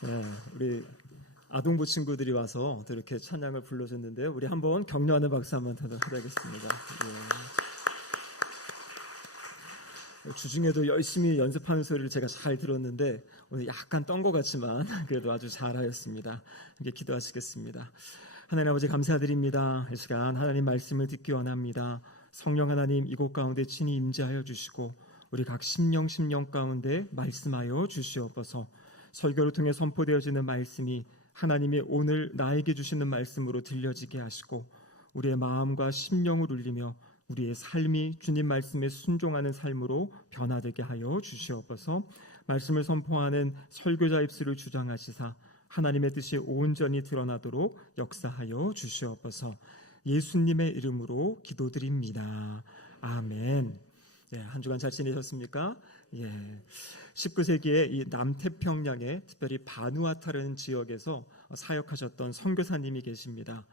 네, 우리 아동부 친구들이 와서 또 이렇게 찬양을 불러줬는데요. 우리 한번 격려하는 박수 한번 드리겠습니다. 주중에도 열심히 연습하는 소리를 제가 잘 들었는데 오늘 약간 떤 것 같지만 그래도 아주 잘하였습니다. 함께 기도하시겠습니다. 하나님 아버지 감사드립니다. 이 시간 하나님 말씀을 듣기 원합니다. 성령 하나님 이곳 가운데 친히 임재하여 주시고 우리 각 심령 가운데 말씀하여 주시옵소서. 설교를 통해 선포되어지는 말씀이 하나님이 오늘 나에게 주시는 말씀으로 들려지게 하시고 우리의 마음과 심령을 울리며 우리의 삶이 주님 말씀에 순종하는 삶으로 변화되게 하여 주시옵소서. 말씀을 선포하는 설교자 입술을 주장하시사 하나님의 뜻이 온전히 드러나도록 역사하여 주시옵소서. 예수님의 이름으로 기도드립니다. 아멘. 한 주간 잘 지내셨습니까? 19세기에 이 남태평양의 특별히 바누아투라는 지역에서 사역하셨던 선교사님이 계십니다.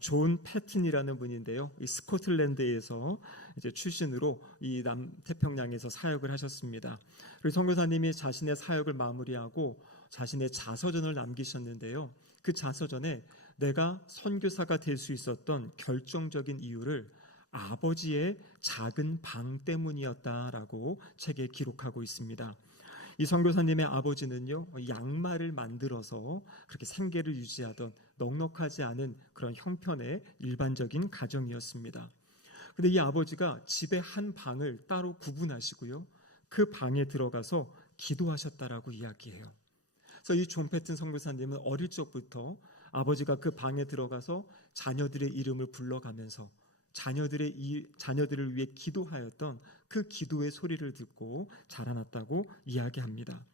존 패튼이라는 분인데요. 이 스코틀랜드에서 이제 출신으로 이 남태평양에서 사역을 하셨습니다. 그리고 선교사님이 자신의 사역을 마무리하고 자신의 자서전을 남기셨는데요. 그 자서전에 내가 선교사가 될 수 있었던 결정적인 이유를 아버지의 작은 방 때문이었다라고 책에 기록하고 있습니다. 이 선교사님의 아버지는요, 양말을 만들어서 그렇게 생계를 유지하던 넉넉하지 않은 그런 형편의 일반적인 가정이었습니다. 그런데 이 아버지가 집의 한 방을 따로 구분하시고요, 그 방에 들어가서 기도하셨다라고 이야기해요. 그래서 이 존 패튼 선교사님은 어릴 적부터 아버지가 그 방에 들어가서 자녀들의 이름을 불러가면서 자녀들을 위해 기도하였던 그 기도의 소리를 듣고 자라났다고 이야기합니다.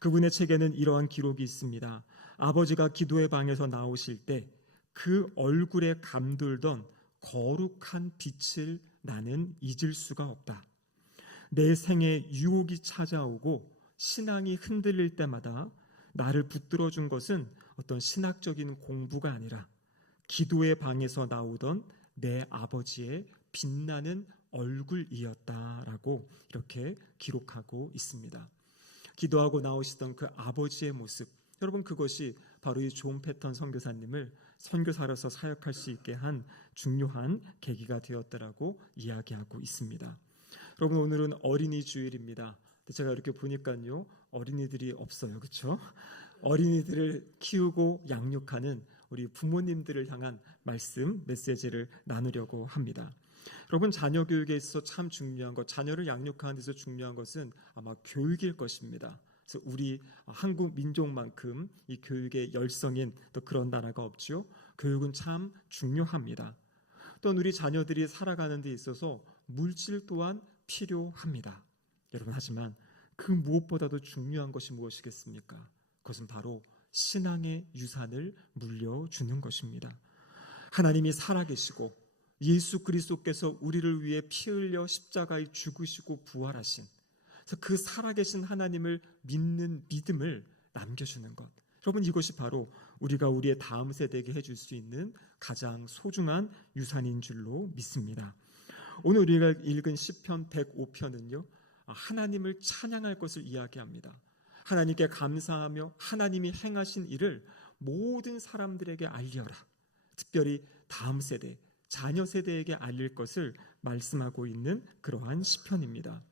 그분의 책에는 이러한 기록이 있습니다. 아버지가 기도의 방에서 나오실 때 그 얼굴에 감돌던 거룩한 빛을 나는 잊을 수가 없다. 내 생에 유혹이 찾아오고 신앙이 흔들릴 때마다 나를 붙들어준 것은 어떤 신학적인 공부가 아니라 기도의 방에서 나오던 내 아버지의 빛나는 얼굴이었다라고 이렇게 기록하고 있습니다. 기도하고 나오시던 그 아버지의 모습, 여러분 그것이 바로 이 존 패턴 선교사님을 선교사로서 사역할 수 있게 한 중요한 계기가 되었다라고 이야기하고 있습니다. 여러분 오늘은 어린이 주일입니다. 제가 이렇게 보니까요 어린이들이 없어요, 그렇죠? 어린이들을 키우고 양육하는 우리 부모님들을 향한 말씀 메시지를 나누려고 합니다. 여러분 자녀 교육에 있어서 참 중요한 것, 자녀를 양육하는 데서 중요한 것은 아마 교육일 것입니다. 그래서 우리 한국 민족만큼 이 교육의 열성인 또 그런 나라가 없죠. 교육은 참 중요합니다. 또한 우리 자녀들이 살아가는 데 있어서 물질 또한 필요합니다. 여러분 하지만 그 무엇보다도 중요한 것이 무엇이겠습니까? 그것은 바로 신앙의 유산을 물려주는 것입니다. 하나님이 살아계시고 예수 그리스도께서 우리를 위해 피 흘려 십자가에 죽으시고 부활하신 그 살아계신 하나님을 믿는 믿음을 남겨주는 것, 여러분 이것이 바로 우리가 우리의 다음 세대에게 해줄 수 있는 가장 소중한 유산인 줄로 믿습니다. 오늘 우리가 읽은 시편 105편은요 하나님을 찬양할 것을 이야기합니다. 하나님께 감사하며 하나님이 행하신 일을 모든 사람들에게 알려라. 특별히 다음 세대, 자녀 세대에게 알릴 것을 말씀하고 있는 그러한 시편입니다.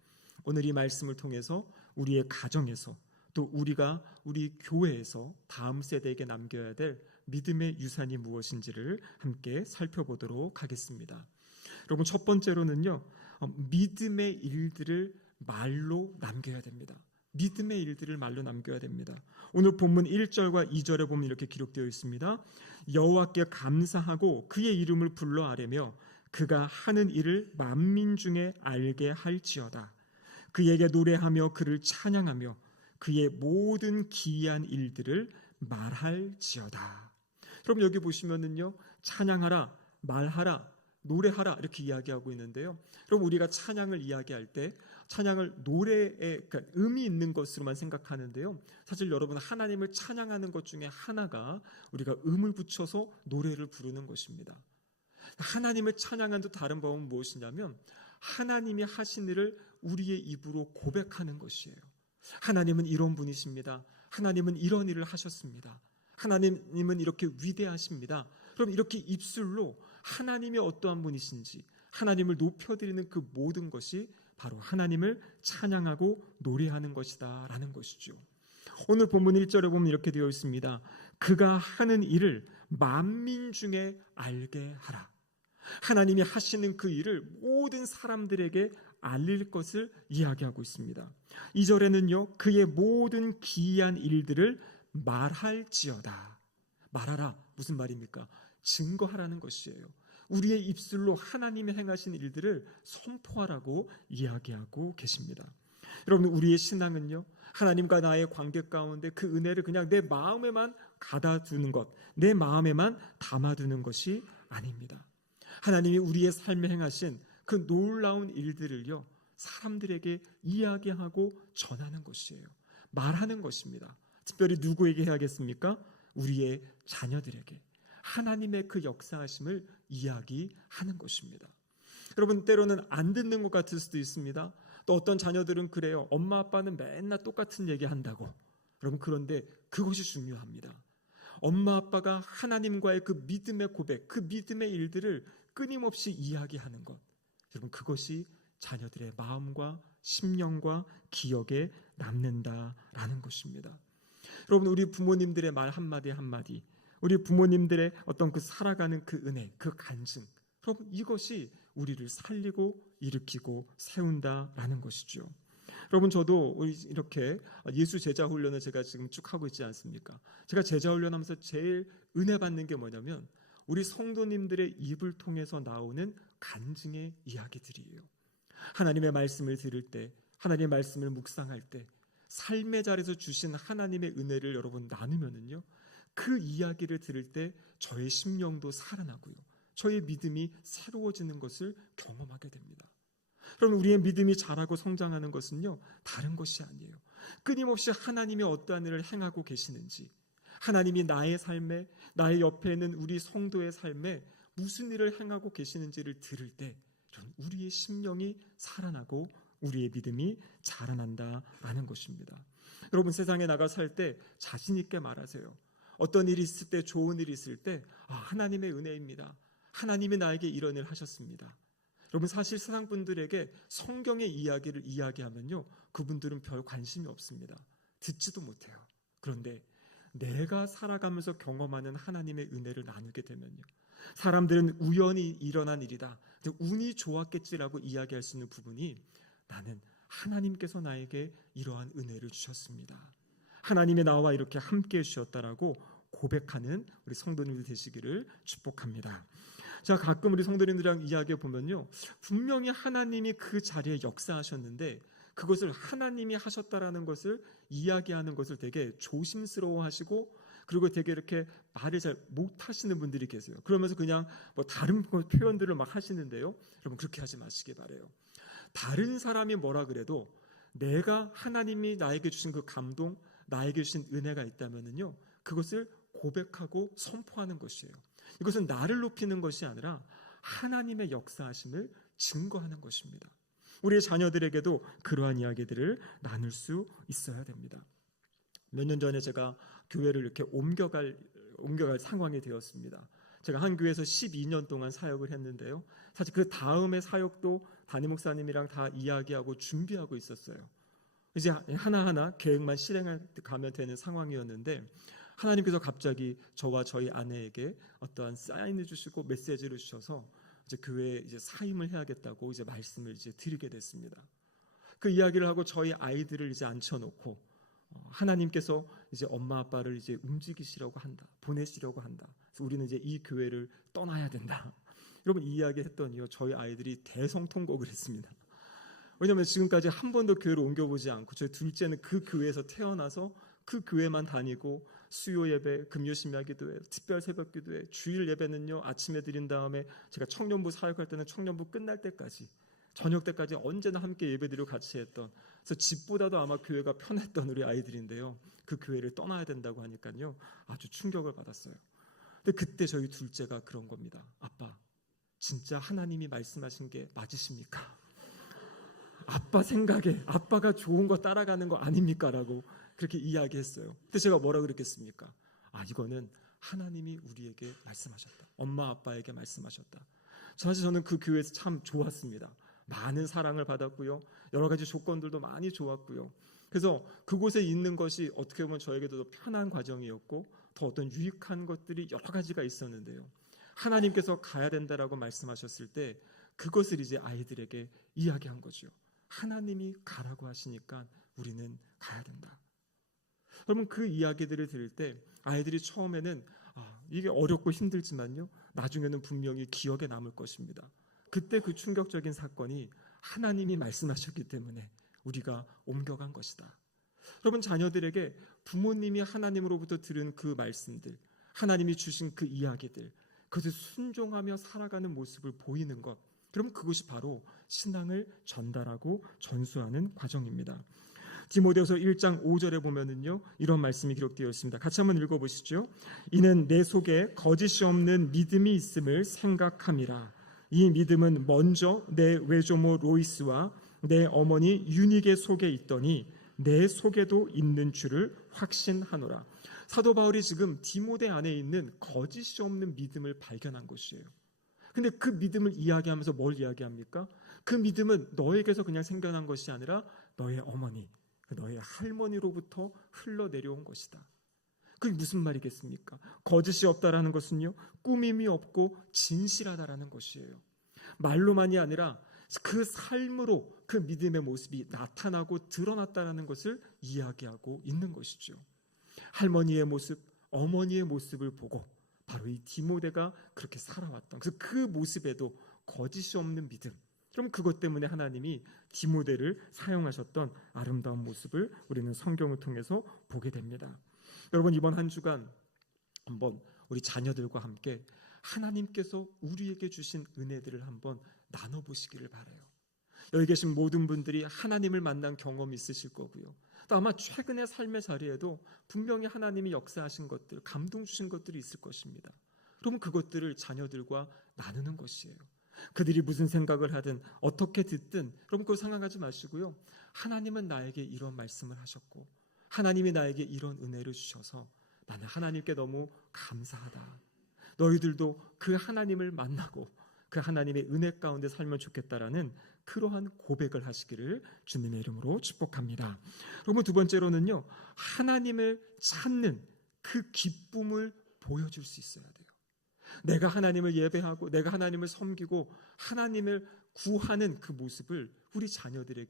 오늘 이 말씀을 통해서 우리의 가정에서 또 우리가 우리 교회에서 다음 세대에게 남겨야 될 믿음의 유산이 무엇인지를 함께 살펴보도록 하겠습니다. 여러분 첫 번째로는요, 믿음의 일들을 말로 남겨야 됩니다. 믿음의 일들을 말로 남겨야 됩니다. 오늘 본문 1절과 2절에 보면 이렇게 기록되어 있습니다. 여호와께 감사하고 그의 이름을 불러 아뢰며 그가 하는 일을 만민 중에 알게 할지어다. 그에게 노래하며 그를 찬양하며 그의 모든 기이한 일들을 말할지어다. 그럼 여기 보시면은요, 찬양하라, 말하라, 노래하라 이렇게 이야기하고 있는데요. 그럼 우리가 찬양을 이야기할 때 찬양을 노래에 그러니까 의미 있는 것으로만 생각하는데요. 사실 여러분 하나님을 찬양하는 것 중에 하나가 우리가 음을 붙여서 노래를 부르는 것입니다. 하나님을 찬양하는 또 다른 방법은 무엇이냐면 하나님이 하신 일을 우리의 입으로 고백하는 것이에요. 하나님은 이런 분이십니다. 하나님은 이런 일을 하셨습니다. 하나님은 이렇게 위대하십니다. 그럼 이렇게 입술로 하나님이 어떠한 분이신지 하나님을 높여드리는 그 모든 것이 바로 하나님을 찬양하고 노래하는 것이다 라는 것이죠. 오늘 본문 1절에 보면 이렇게 되어 있습니다. 그가 하는 일을 만민 중에 알게 하라. 하나님이 하시는 그 일을 모든 사람들에게 알릴 것을 이야기하고 있습니다. 2절에는요, 그의 모든 기이한 일들을 말할지어다. 말하라. 무슨 말입니까? 증거하라는 것이에요. 우리의 입술로 하나님이 행하신 일들을 선포하라고 이야기하고 계십니다. 여러분, 우리의 신앙은요, 하나님과 나의 관계 가운데 그 은혜를 그냥 내 마음에만 가다두는 것, 내 마음에만 담아두는 것이 아닙니다. 하나님이 우리의 삶에 행하신 그 놀라운 일들을요, 사람들에게 이야기하고 전하는 것이에요. 말하는 것입니다. 특별히 누구에게 해야겠습니까? 우리의 자녀들에게 하나님의 그 역사하심을 이야기하는 것입니다. 여러분, 때로는 안 듣는 것 같을 수도 있습니다. 또 어떤 자녀들은 그래요. 엄마 아빠는 맨날 똑같은 얘기 한다고. 여러분, 그런데 그것이 중요합니다. 엄마 아빠가 하나님과의 그 믿음의 고백, 그 믿음의 일들을 끊임없이 이야기하는 것, 여러분, 그것이 자녀들의 마음과 심령과 기억에 남는다라는 것입니다. 여러분, 우리 부모님들의 말 한마디 한마디, 우리 부모님들의 어떤 그 살아가는 그 은혜, 그 간증, 여러분, 이것이 우리를 살리고 일으키고 세운다라는 것이죠. 여러분, 저도 이렇게 예수 제자 훈련을 제가 지금 쭉 하고 있지 않습니까? 제가 제자 훈련하면서 제일 은혜 받는 게 뭐냐면 우리 성도님들의 입을 통해서 나오는 간증의 이야기들이에요. 하나님의 말씀을 들을 때, 하나님의 말씀을 묵상할 때, 삶의 자리에서 주신 하나님의 은혜를 여러분 나누면은요, 그 이야기를 들을 때 저의 심령도 살아나고요, 저의 믿음이 새로워지는 것을 경험하게 됩니다. 여러분, 우리의 믿음이 자라고 성장하는 것은요, 다른 것이 아니에요. 끊임없이 하나님이 어떠한 일을 행하고 계시는지, 하나님이 나의 삶에, 나의 옆에 있는 우리 성도의 삶에 무슨 일을 행하고 계시는지를 들을 때 우리의 심령이 살아나고 우리의 믿음이 자라난다라는 것입니다. 여러분, 세상에 나가 살 때 자신 있게 말하세요. 어떤 일이 있을 때, 좋은 일이 있을 때, 하나님의 은혜입니다. 하나님이 나에게 이런 일을 하셨습니다. 여러분, 사실 세상 분들에게 성경의 이야기를 이야기하면요, 그분들은 별 관심이 없습니다. 듣지도 못해요. 그런데 내가 살아가면서 경험하는 하나님의 은혜를 나누게 되면요, 사람들은 우연히 일어난 일이다, 운이 좋았겠지라고 이야기할 수 있는 부분이, 나는 하나님께서 나에게 이러한 은혜를 주셨습니다. 하나님이 나와 이렇게 함께 해주셨다라고 고백하는 우리 성도님들 되시기를 축복합니다. 자, 가끔 우리 성도님들이랑 이야기해 보면요, 분명히 하나님이 그 자리에 역사하셨는데 그것을 하나님이 하셨다라는 것을 이야기하는 것을 되게 조심스러워하시고, 그리고 되게 이렇게 말을 잘 못하시는 분들이 계세요. 그러면서 그냥 뭐 다른 표현들을 막 하시는데요, 여러분, 그렇게 하지 마시기 바래요. 다른 사람이 뭐라 그래도 내가 하나님이 나에게 주신 그 감동, 나에게 주신 은혜가 있다면은요, 그것을 고백하고 선포하는 것이에요. 이것은 나를 높이는 것이 아니라 하나님의 역사하심을 증거하는 것입니다. 우리의 자녀들에게도 그러한 이야기들을 나눌 수 있어야 됩니다. 몇 년 전에 제가 교회를 이렇게 옮겨갈 상황이 되었습니다. 제가 한 교회에서 12년 동안 사역을 했는데요, 사실 그 다음에 사역도 담임 목사님이랑 다 이야기하고 준비하고 있었어요. 이제 하나하나 계획만 실행해 가면 되는 상황이었는데, 하나님께서 갑자기 저와 저희 아내에게 어떠한 사인을 주시고 메시지를 주셔서 이제 교회에 이제 사임을 해야겠다고 이제 말씀을 이제 드리게 됐습니다. 그 이야기를 하고 저희 아이들을 이제 앉혀놓고 하나님께서 이제 엄마 아빠를 이제 움직이시려고 한다, 보내시려고 한다. 그래서 우리는 이제 이 교회를 떠나야 된다. 여러분, 이 이야기 했더니요, 저희 아이들이 대성통곡을 했습니다. 왜냐하면 지금까지 한 번도 교회를 옮겨보지 않고, 저희 둘째는 그 교회에서 태어나서 그 교회만 다니고 수요 예배, 금요 심야 기도회, 특별 새벽 기도회, 주일 예배는요 아침에 드린 다음에 제가 청년부 사역할 때는 청년부 끝날 때까지, 저녁 때까지 언제나 함께 예배드리고 같이 했던, 그래서 집보다도 아마 교회가 편했던 우리 아이들인데요, 그 교회를 떠나야 된다고 하니까요 아주 충격을 받았어요. 근데 그때 저희 둘째가 그런 겁니다. 아빠, 진짜 하나님이 말씀하신 게 맞으십니까? 아빠 생각에 아빠가 좋은 거 따라가는 거 아닙니까? 라고 그렇게 이야기했어요. 근데 제가 뭐라 그랬겠습니까? 이거는 하나님이 우리에게 말씀하셨다. 엄마 아빠에게 말씀하셨다. 사실 저는 그 교회에서 참 좋았습니다. 많은 사랑을 받았고요. 여러 가지 조건들도 많이 좋았고요. 그래서 그곳에 있는 것이 어떻게 보면 저에게도 더 편한 과정이었고 더 어떤 유익한 것들이 여러 가지가 있었는데요. 하나님께서 가야 된다라고 말씀하셨을 때 그것을 이제 아이들에게 이야기한 거죠. 하나님이 가라고 하시니까 우리는 가야 된다. 여러분, 그 이야기들을 들을 때 아이들이 처음에는 이게 어렵고 힘들지만요, 나중에는 분명히 기억에 남을 것입니다. 그때 그 충격적인 사건이 하나님이 말씀하셨기 때문에 우리가 옮겨간 것이다. 여러분, 자녀들에게 부모님이 하나님으로부터 들은 그 말씀들, 하나님이 주신 그 이야기들, 그것을 순종하며 살아가는 모습을 보이는 것, 그럼 그것이 바로 신앙을 전달하고 전수하는 과정입니다. 디모데후서 1장 5절에 보면은요, 이런 말씀이 기록되어 있습니다. 같이 한번 읽어보시죠. 이는 내 속에 거짓이 없는 믿음이 있음을 생각함이라. 이 믿음은 먼저 내 외조모 로이스와 내 어머니 유니게 속에 있더니 내 속에도 있는 줄을 확신하노라. 사도 바울이 지금 디모데 안에 있는 거짓이 없는 믿음을 발견한 것이에요. 근데 그 믿음을 이야기하면서 뭘 이야기합니까? 그 믿음은 너에게서 그냥 생겨난 것이 아니라 너의 어머니, 너의 할머니로부터 흘러내려온 것이다. 그게 무슨 말이겠습니까? 거짓이 없다라는 것은요, 꾸밈이 없고 진실하다라는 것이에요. 말로만이 아니라 그 삶으로 그 믿음의 모습이 나타나고 드러났다라는 것을 이야기하고 있는 것이죠. 할머니의 모습, 어머니의 모습을 보고 바로 이 디모데가 그렇게 살아왔던, 그래서 그 모습에도 거짓이 없는 믿음, 그럼 그것 때문에 하나님이 디모데를 사용하셨던 아름다운 모습을 우리는 성경을 통해서 보게 됩니다. 여러분, 이번 한 주간 한번 우리 자녀들과 함께 하나님께서 우리에게 주신 은혜들을 한번 나눠보시기를 바라요. 여기 계신 모든 분들이 하나님을 만난 경험이 있으실 거고요. 또 아마 최근의 삶의 자리에도 분명히 하나님이 역사하신 것들, 감동 주신 것들이 있을 것입니다. 그럼 그것들을 자녀들과 나누는 것이에요. 그들이 무슨 생각을 하든 어떻게 듣든 그럼 그걸 생각하지 마시고요. 하나님은 나에게 이런 말씀을 하셨고 하나님이 나에게 이런 은혜를 주셔서 나는 하나님께 너무 감사하다. 너희들도 그 하나님을 만나고 그 하나님의 은혜 가운데 살면 좋겠다라는 그러한 고백을 하시기를 주님의 이름으로 축복합니다. 그러면 두 번째로는요, 하나님을 찾는 그 기쁨을 보여줄 수 있어야 돼요. 내가 하나님을 예배하고 내가 하나님을 섬기고 하나님을 구하는 그 모습을 우리 자녀들의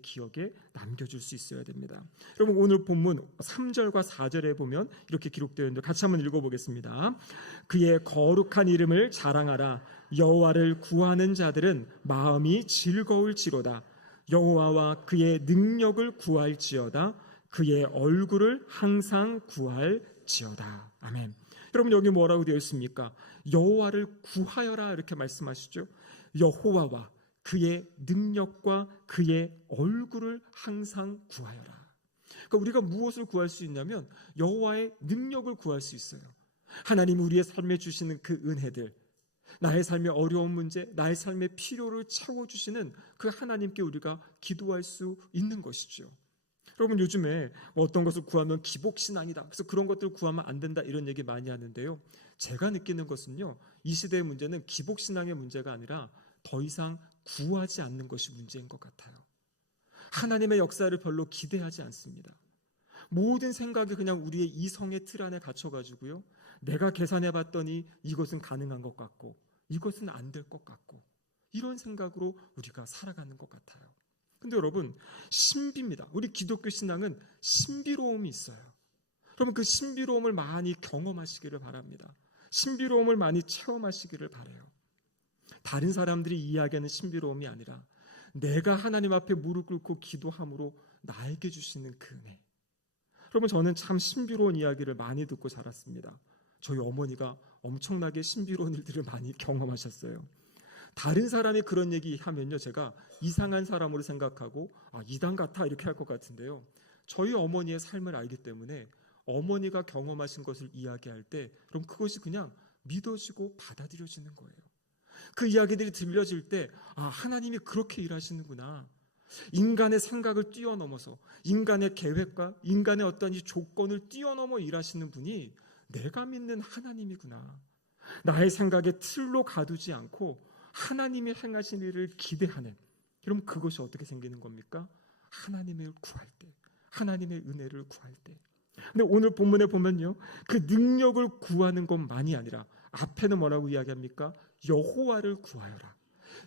기억에 남겨줄 수 있어야 됩니다. 여러분, 오늘 본문 3절과 4절에 보면 이렇게 기록되어 있는데 같이 한번 읽어보겠습니다. 그의 거룩한 이름을 자랑하라. 여호와를 구하는 자들은 마음이 즐거울지로다. 여호와와 그의 능력을 구할지어다. 그의 얼굴을 항상 구할지어다. 아멘. 여러분, 여기 뭐라고 되어 있습니까? 여호와를 구하여라 이렇게 말씀하시죠. 여호와와 그의 능력과 그의 얼굴을 항상 구하여라. 그러니까 우리가 무엇을 구할 수 있냐면 여호와의 능력을 구할 수 있어요. 하나님이 우리의 삶에 주시는 그 은혜들, 나의 삶의 어려운 문제, 나의 삶의 필요를 채워주시는 그 하나님께 우리가 기도할 수 있는 것이죠. 여러분, 요즘에 어떤 것을 구하면 기복신앙이다, 그래서 그런 것들을 구하면 안 된다 이런 얘기 많이 하는데요, 제가 느끼는 것은요, 이 시대의 문제는 기복신앙의 문제가 아니라 더 이상 구하지 않는 것이 문제인 것 같아요. 하나님의 역사를 별로 기대하지 않습니다. 모든 생각이 그냥 우리의 이성의 틀 안에 갇혀가지고요, 내가 계산해 봤더니 이것은 가능한 것 같고 이것은 안 될 것 같고 이런 생각으로 우리가 살아가는 것 같아요. 근데 여러분, 신비입니다. 우리 기독교 신앙은 신비로움이 있어요. 여러분, 그 신비로움을 많이 경험하시기를 바랍니다. 신비로움을 많이 체험하시기를 바라요. 다른 사람들이 이야기하는 신비로움이 아니라 내가 하나님 앞에 무릎 꿇고 기도함으로 나에게 주시는 그 은혜. 여러분, 저는 참 신비로운 이야기를 많이 듣고 자랐습니다. 저희 어머니가 엄청나게 신비로운 일들을 많이 경험하셨어요. 다른 사람이 그런 얘기하면요, 제가 이상한 사람으로 생각하고 이단 같아 이렇게 할 것 같은데요, 저희 어머니의 삶을 알기 때문에 어머니가 경험하신 것을 이야기할 때 그럼 그것이 그냥 믿어지고 받아들여지는 거예요. 그 이야기들이 들려질 때 하나님이 그렇게 일하시는구나, 인간의 생각을 뛰어넘어서 인간의 계획과 인간의 어떤 이 조건을 뛰어넘어 일하시는 분이 내가 믿는 하나님이구나. 나의 생각의 틀로 가두지 않고 하나님이 행하신 일을 기대하는, 그럼 그것이 어떻게 생기는 겁니까? 하나님을 구할 때, 하나님의 은혜를 구할 때. 근데 오늘 본문에 보면요, 그 능력을 구하는 것만이 아니라 앞에는 뭐라고 이야기합니까? 여호와를 구하여라.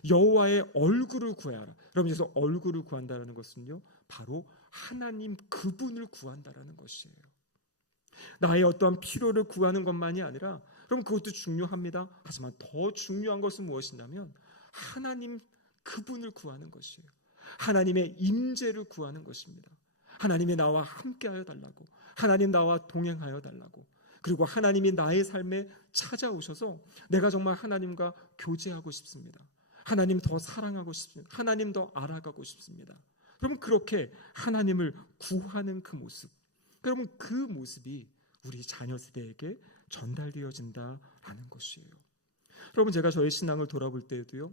여호와의 얼굴을 구하여라. 여러분, 여기서 얼굴을 구한다는 것은요, 바로 하나님 그분을 구한다는 것이에요. 나의 어떠한 필요를 구하는 것만이 아니라, 그럼 그것도 중요합니다. 하지만 더 중요한 것은 무엇이냐면 하나님 그분을 구하는 것이에요. 하나님의 임재를 구하는 것입니다. 하나님이 나와 함께하여 달라고, 하나님 나와 동행하여 달라고, 그리고 하나님이 나의 삶에 찾아오셔서 내가 정말 하나님과 교제하고 싶습니다. 하나님 더 사랑하고 싶습니다. 하나님 더 알아가고 싶습니다. 여러분, 그렇게 하나님을 구하는 그 모습, 여러분, 그 모습이 우리 자녀 세대에게 전달되어진다라는 것이에요. 여러분, 제가 저의 신앙을 돌아볼 때에도요,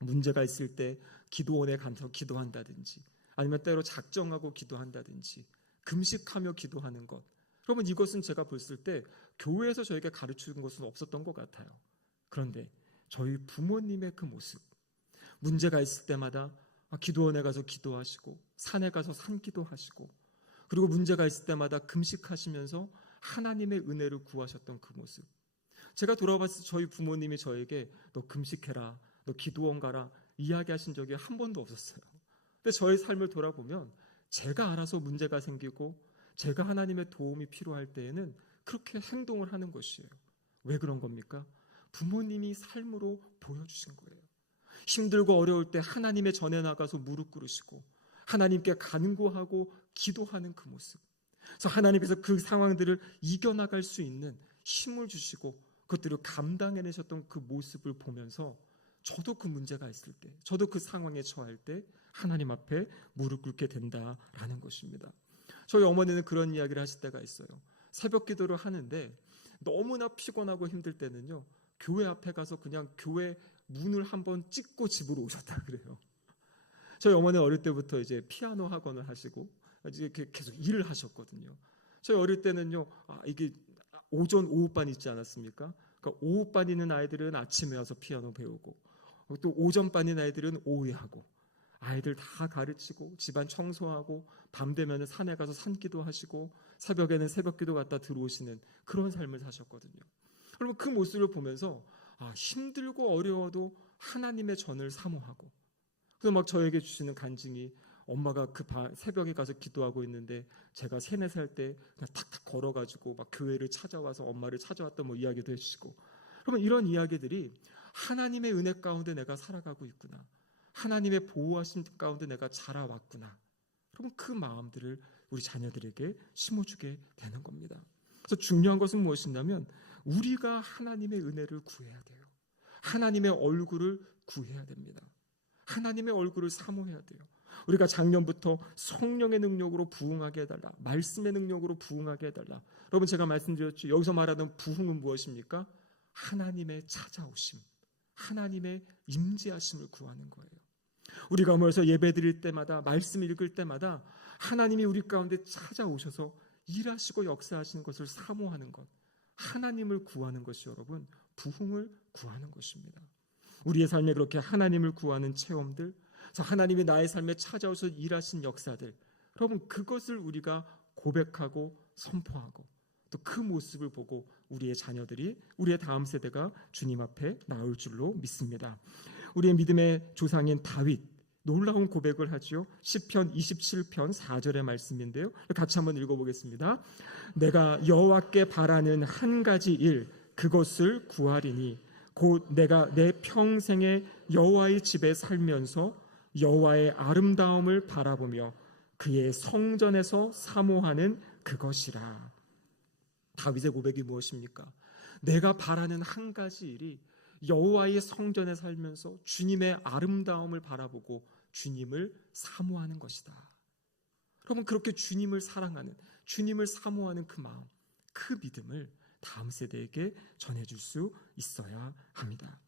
문제가 있을 때 기도원에 가서 기도한다든지, 아니면 때로 작정하고 기도한다든지, 금식하며 기도하는 것, 여러분, 이것은 제가 봤을 때 교회에서 저에게 가르치는 것은 없었던 것 같아요. 그런데 저희 부모님의 그 모습, 문제가 있을 때마다 기도원에 가서 기도하시고, 산에 가서 산기도하시고, 그리고 문제가 있을 때마다 금식하시면서 하나님의 은혜를 구하셨던 그 모습, 제가 돌아봤을 때 저희 부모님이 저에게 너 금식해라, 너 기도원 가라 이야기하신 적이 한 번도 없었어요. 근데 저의 삶을 돌아보면 제가 알아서 문제가 생기고 제가 하나님의 도움이 필요할 때에는 그렇게 행동을 하는 것이에요. 왜 그런 겁니까? 부모님이 삶으로 보여주신 거예요. 힘들고 어려울 때 하나님의 전에 나가서 무릎 꿇으시고 하나님께 간구하고 기도하는 그 모습, 그래서 하나님께서 그 상황들을 이겨나갈 수 있는 힘을 주시고 그것들을 감당해내셨던 그 모습을 보면서 저도 그 문제가 있을 때, 저도 그 상황에 처할 때 하나님 앞에 무릎 꿇게 된다라는 것입니다. 저희 어머니는 그런 이야기를 하실 때가 있어요. 새벽 기도를 하는데 너무나 피곤하고 힘들 때는요, 교회 앞에 가서 그냥 교회 문을 한번 찍고 집으로 오셨다 그래요. 저희 어머니는 어릴 때부터 이제 피아노 학원을 하시고 이제 계속 일을 하셨거든요. 저희 어릴 때는요, 이게 오전 오후반 있지 않았습니까? 그러니까 오후반 있는 아이들은 아침에 와서 피아노 배우고, 또 오전반인 아이들은 오후에 하고, 아이들 다 가르치고 집안 청소하고 밤 되면 산에 가서 산기도 하시고 새벽에는 새벽기도 갔다 들어오시는 그런 삶을 사셨거든요. 여러분, 그 모습을 보면서 힘들고 어려워도 하나님의 전을 사모하고, 그래서 막 저에게 주시는 간증이, 엄마가 그 새벽에 가서 기도하고 있는데 제가 3-4살 때 그냥 탁탁 걸어가지고 막 교회를 찾아와서 엄마를 찾아왔던 뭐 이야기도 해주시고, 그러면 이런 이야기들이 하나님의 은혜 가운데 내가 살아가고 있구나, 하나님의 보호하심 가운데 내가 자라왔구나, 그러면 그 마음들을 우리 자녀들에게 심어주게 되는 겁니다. 그래서 중요한 것은 무엇이냐면 우리가 하나님의 은혜를 구해야 돼요. 하나님의 얼굴을 구해야 됩니다. 하나님의 얼굴을 사모해야 돼요. 우리가 작년부터 성령의 능력으로 부흥하게 해달라, 말씀의 능력으로 부흥하게 해달라. 여러분, 제가 말씀드렸죠. 여기서 말하는 부흥은 무엇입니까? 하나님의 찾아오심, 하나님의 임재하심을 구하는 거예요. 우리가 모여서 예배 드릴 때마다, 말씀 읽을 때마다 하나님이 우리 가운데 찾아오셔서 일하시고 역사하시는 것을 사모하는 것, 하나님을 구하는 것이 여러분 부흥을 구하는 것입니다. 우리의 삶에 그렇게 하나님을 구하는 체험들, 하나님이 나의 삶에 찾아오셔서 일하신 역사들, 여러분 그것을 우리가 고백하고 선포하고 또 그 모습을 보고 우리의 자녀들이, 우리의 다음 세대가 주님 앞에 나올 줄로 믿습니다. 우리의 믿음의 조상인 다윗, 놀라운 고백을 하죠. 시편 27편 4절의 말씀인데요, 같이 한번 읽어보겠습니다. 내가 여호와께 바라는 한 가지 일, 그것을 구하리니 곧 내가 내 평생에 여호와의 집에 살면서 여호와의 아름다움을 바라보며 그의 성전에서 사모하는 그것이라. 다윗의 고백이 무엇입니까? 내가 바라는 한 가지 일이 여호와의 성전에 살면서 주님의 아름다움을 바라보고 주님을 사모하는 것이다. 여러분, 그렇게 주님을 사랑하는, 주님을 사모하는 그 마음, 그 믿음을 다음 세대에게 전해줄 수 있어야 합니다.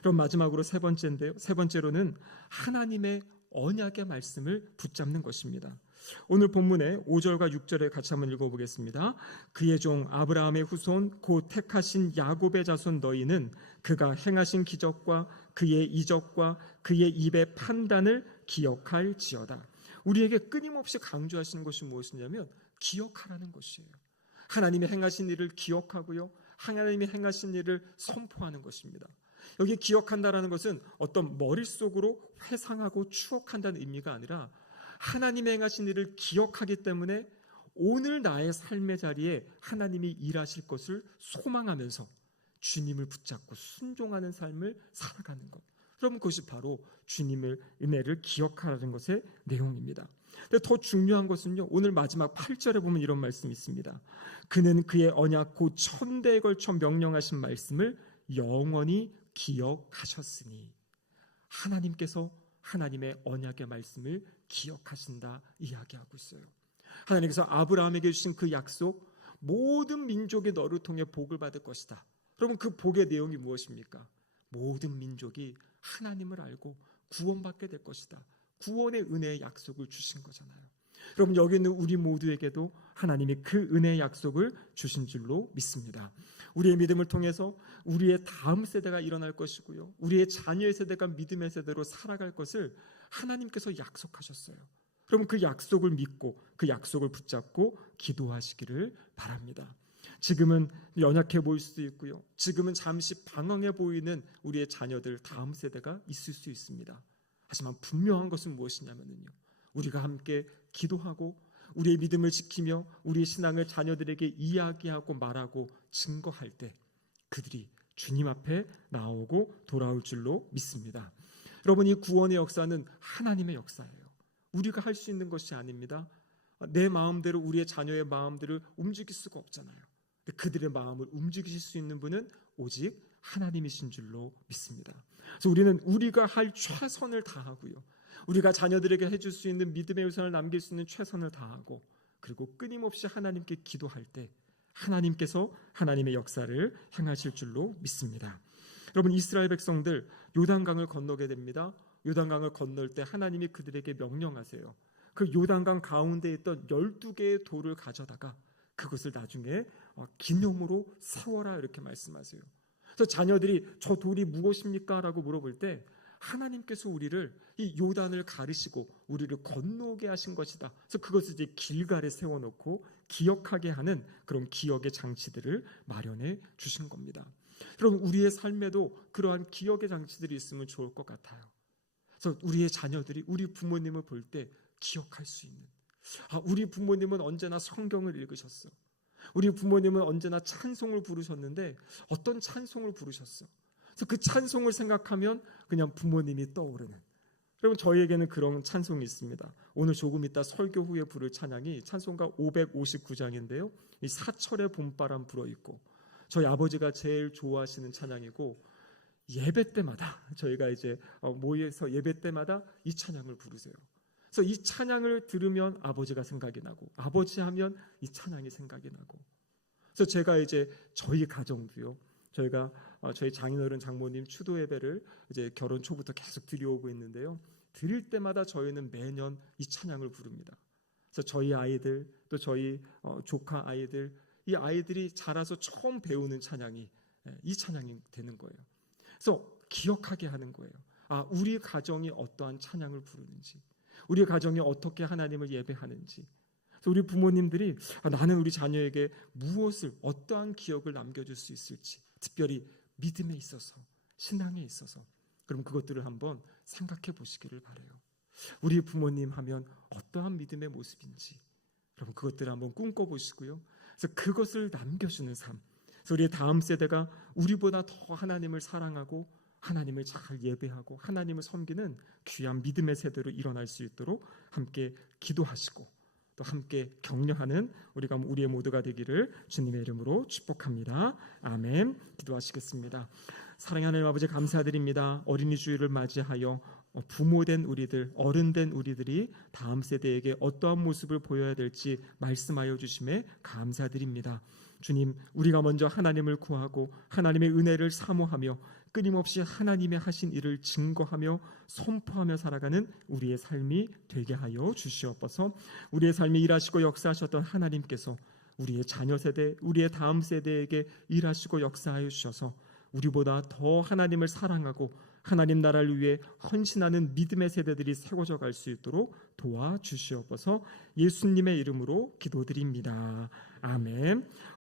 그럼 마지막으로 세 번째인데요, 세 번째로는 하나님의 언약의 말씀을 붙잡는 것입니다. 오늘 본문의 5절과 6절에 같이 한번 읽어보겠습니다. 그의 종 아브라함의 후손 곧 택하신 야곱의 자손 너희는 그가 행하신 기적과 그의 이적과 그의 입의 판단을 기억할지어다. 우리에게 끊임없이 강조하시는 것이 무엇이냐면 기억하라는 것이에요. 하나님이 행하신 일을 기억하고요, 하나님이 행하신 일을 선포하는 것입니다. 여기 기억한다라는 것은 어떤 머릿속으로 회상하고 추억한다는 의미가 아니라 하나님이 행하신 일을 기억하기 때문에 오늘 나의 삶의 자리에 하나님이 일하실 것을 소망하면서 주님을 붙잡고 순종하는 삶을 살아가는 것. 그럼 그것이 바로 주님의 은혜를 기억하라는 것의 내용입니다. 근데 더 중요한 것은요, 오늘 마지막 8절에 보면 이런 말씀이 있습니다. 그는 그의 언약 곧 천대에 걸쳐 명령하신 말씀을 영원히 기억하셨으니, 하나님께서 하나님의 언약의 말씀을 기억하신다 이야기하고 있어요. 하나님께서 아브라함에게 주신 그 약속, 모든 민족이 너를 통해 복을 받을 것이다. 여러분, 그 복의 내용이 무엇입니까? 모든 민족이 하나님을 알고 구원받게 될 것이다. 구원의 은혜의 약속을 주신 거잖아요. 여러분, 여기 있는 우리 모두에게도 하나님이 그 은혜의 약속을 주신 줄로 믿습니다. 우리의 믿음을 통해서 우리의 다음 세대가 일어날 것이고요, 우리의 자녀의 세대가 믿음의 세대로 살아갈 것을 하나님께서 약속하셨어요. 그럼 그 약속을 믿고 그 약속을 붙잡고 기도하시기를 바랍니다. 지금은 연약해 보일 수도 있고요, 지금은 잠시 방황해 보이는 우리의 자녀들, 다음 세대가 있을 수 있습니다. 하지만 분명한 것은 무엇이냐면요, 우리가 함께 기도하고 우리의 믿음을 지키며 우리의 신앙을 자녀들에게 이야기하고 말하고 증거할 때 그들이 주님 앞에 나오고 돌아올 줄로 믿습니다. 여러분, 이 구원의 역사는 하나님의 역사예요. 우리가 할 수 있는 것이 아닙니다. 내 마음대로 우리의 자녀의 마음들을 움직일 수가 없잖아요. 그들의 마음을 움직이실 수 있는 분은 오직 하나님이신 줄로 믿습니다. 그래서 우리는 우리가 할 최선을 다하고요, 우리가 자녀들에게 해줄 수 있는 믿음의 유산을 남길 수 있는 최선을 다하고, 그리고 끊임없이 하나님께 기도할 때 하나님께서 하나님의 역사를 행하실 줄로 믿습니다. 여러분, 이스라엘 백성들 요단강을 건너게 됩니다. 요단강을 건널 때 하나님이 그들에게 명령하세요. 그 요단강 가운데 있던 12개의 돌을 가져다가 그것을 나중에 기념으로 세워라 이렇게 말씀하세요. 그래서 자녀들이 저 돌이 무엇입니까? 라고 물어볼 때 하나님께서 우리를 이 요단을 가르시고 우리를 건너게 하신 것이다. 그래서 그것을 이제 길갈에 세워놓고 기억하게 하는 그런 기억의 장치들을 마련해 주신 겁니다. 그럼 우리의 삶에도 그러한 기억의 장치들이 있으면 좋을 것 같아요. 그래서 우리의 자녀들이 우리 부모님을 볼 때 기억할 수 있는, 우리 부모님은 언제나 성경을 읽으셨어. 우리 부모님은 언제나 찬송을 부르셨는데 어떤 찬송을 부르셨어? 그래서 그 찬송을 생각하면 그냥 부모님이 떠오르는. 여러분, 저희에게는 그런 찬송이 있습니다. 오늘 조금 이따 설교 후에 부를 찬양이 찬송가 559장인데요. 이 사철의 봄바람 불어있고, 저희 아버지가 제일 좋아하시는 찬양이고, 예배 때마다 저희가 이제 모여서 예배 때마다 이 찬양을 부르세요. 그래서 이 찬양을 들으면 아버지가 생각이 나고, 아버지 하면 이 찬양이 생각이 나고. 그래서 제가 이제 저희 가정도요, 저희가 저희 장인어른 장모님 추도 예배를 이제 결혼 초부터 계속 드려오고 있는데요, 드릴 때마다 저희는 매년 이 찬양을 부릅니다. 그래서 저희 아이들, 또 저희 조카 아이들, 이 아이들이 자라서 처음 배우는 찬양이 이 찬양이 되는 거예요. 그래서 기억하게 하는 거예요. 우리 가정이 어떠한 찬양을 부르는지, 우리 가정이 어떻게 하나님을 예배하는지. 그래서 우리 부모님들이 나는 우리 자녀에게 무엇을, 어떠한 기억을 남겨줄 수 있을지, 특별히 믿음에 있어서, 신앙에 있어서, 그럼 그것들을 한번 생각해 보시기를 바라요. 우리 부모님 하면 어떠한 믿음의 모습인지, 여러분 그것들을 한번 꿈꿔보시고요. 그래서 그것을 남겨주는 삶, 그래서 우리의 다음 세대가 우리보다 더 하나님을 사랑하고 하나님을 잘 예배하고 하나님을 섬기는 귀한 믿음의 세대로 일어날 수 있도록 함께 기도하시고 또 함께 격려하는 우리의 모두가 되기를 주님의 이름으로 축복합니다. 아멘. 기도하시겠습니다. 사랑하는 하나님 아버지, 감사드립니다. 어린이 주일을 맞이하여 부모된 우리들, 어른된 우리들이 다음 세대에게 어떠한 모습을 보여야 될지 말씀하여 주심에 감사드립니다. 주님, 우리가 먼저 하나님을 구하고 하나님의 은혜를 사모하며 끊임없이 하나님의 하신 일을 증거하며 선포하며 살아가는 우리의 삶이 되게 하여 주시옵소서. 우리의 삶에 일하시고 역사하셨던 하나님께서 우리의 자녀 세대, 우리의 다음 세대에게 일하시고 역사하여 주셔서 우리보다 더 하나님을 사랑하고 하나님 나라를 위해 헌신하는 믿음의 세대들이 세워져 갈 수 있도록 도와주시옵소서. 예수님의 이름으로 기도드립니다. 아멘.